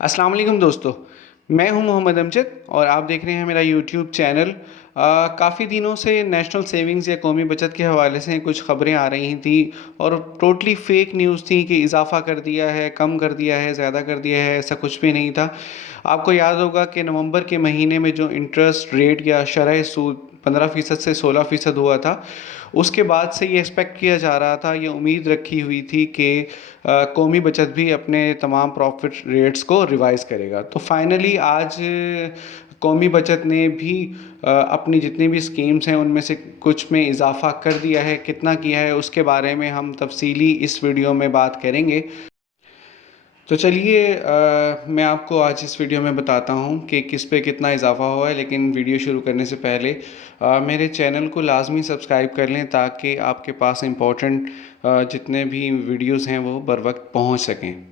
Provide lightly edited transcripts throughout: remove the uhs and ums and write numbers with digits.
अस्सलाम वालेकुम दोस्तों। मैं हूं मोहम्मद अमजद और आप देख रहे हैं मेरा यूट्यूब चैनल। काफ़ी दिनों से नेशनल सेविंग्स या कौमी बचत के हवाले से कुछ ख़बरें आ रही थी और टोटली फ़ेक न्यूज़ थी कि इजाफ़ा कर दिया है, कम कर दिया है, ज़्यादा कर दिया है, ऐसा कुछ भी नहीं था। आपको याद होगा कि नवंबर के महीने में जो इंटरेस्ट रेट या शरह सूद 15% से 16% हुआ था, उसके बाद से ये एक्सपेक्ट किया जा रहा था, ये उम्मीद रखी हुई थी कि कौमी बचत भी अपने तमाम प्रॉफिट रेट्स को रिवाइज़ करेगा। तो फाइनली आज कौमी बचत ने भी अपनी जितनी भी स्कीम्स हैं उनमें से कुछ में इजाफ़ा कर दिया है। कितना किया है उसके बारे में हम तफसीली इस वीडियो में बात करेंगे। तो चलिए मैं आपको आज इस वीडियो में बताता हूँ कि किस पे कितना इजाफ़ा हुआ है। लेकिन वीडियो शुरू करने से पहले मेरे चैनल को लाजमी सब्सक्राइब कर लें ताकि आपके पास इम्पोर्टेंट जितने भी वीडियोस हैं वो बर वक्त पहुँच सकें।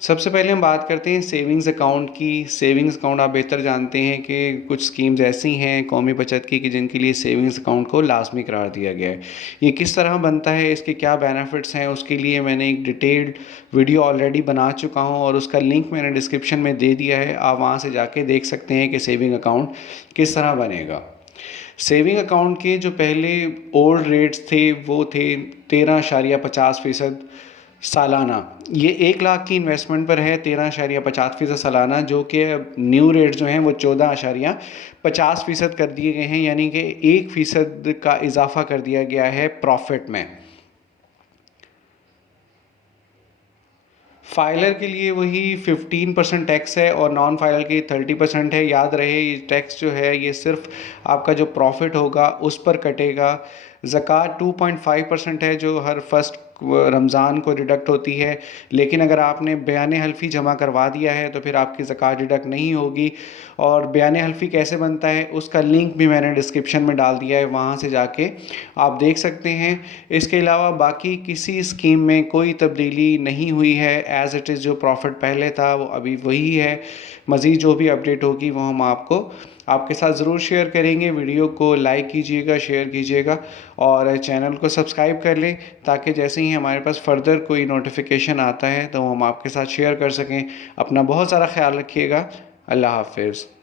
सबसे पहले हम बात करते हैं सेविंग्स अकाउंट की। सेविंग्स अकाउंट आप बेहतर जानते हैं कि कुछ स्कीम्स ऐसी हैं कौमी बचत की कि जिनके लिए सेविंग्स अकाउंट को लाजमी करार दिया गया है। ये किस तरह बनता है, इसके क्या बेनिफिट्स हैं, उसके लिए मैंने एक डिटेल्ड वीडियो ऑलरेडी बना चुका हूँ और उसका लिंक मैंने डिस्क्रिप्शन में दे दिया है। आप वहाँ से जाके देख सकते हैं कि सेविंग अकाउंट किस तरह बनेगा। सेविंग अकाउंट के जो पहले ओल्ड रेट्स थे वो थे 13.50% सालाना। ये 1 लाख की इन्वेस्टमेंट पर है 13.50% सालाना, जो कि अब न्यू रेट जो हैं वो 14.50% कर दिए गए हैं, यानी कि 1% का इजाफा कर दिया गया है प्रॉफिट में। फाइलर के लिए वही 15% टैक्स है और नॉन फाइलर के 30% है। याद रहे ये टैक्स जो है ये सिर्फ आपका जो प्रॉफिट होगा उस पर कटेगा। ज़कात 2.5% है जो हर फर्स्ट रमज़ान को डिडक्ट होती है। लेकिन अगर आपने बयान हल्फ़ी जमा करवा दिया है तो फिर आपकी ज़कात डिडक्ट नहीं होगी। और बयान हल्फ़ी कैसे बनता है उसका लिंक भी मैंने डिस्क्रिप्शन में डाल दिया है, वहाँ से जाके आप देख सकते हैं। इसके अलावा बाकी किसी स्कीम में कोई तब्दीली नहीं हुई है। एज़ इट इज़ जो प्रॉफिट पहले था वो अभी वही है। मज़ीद जो भी अपडेट होगी वो हम आपको आपके साथ ज़रूर शेयर करेंगे। वीडियो को लाइक कीजिएगा, शेयर कीजिएगा और चैनल को सब्सक्राइब कर लें ताकि जैसे ही हमारे पास फ़र्दर कोई नोटिफिकेशन आता है तो हम आपके साथ शेयर कर सकें। अपना बहुत सारा ख्याल रखिएगा। अल्लाह हाफ़िज़।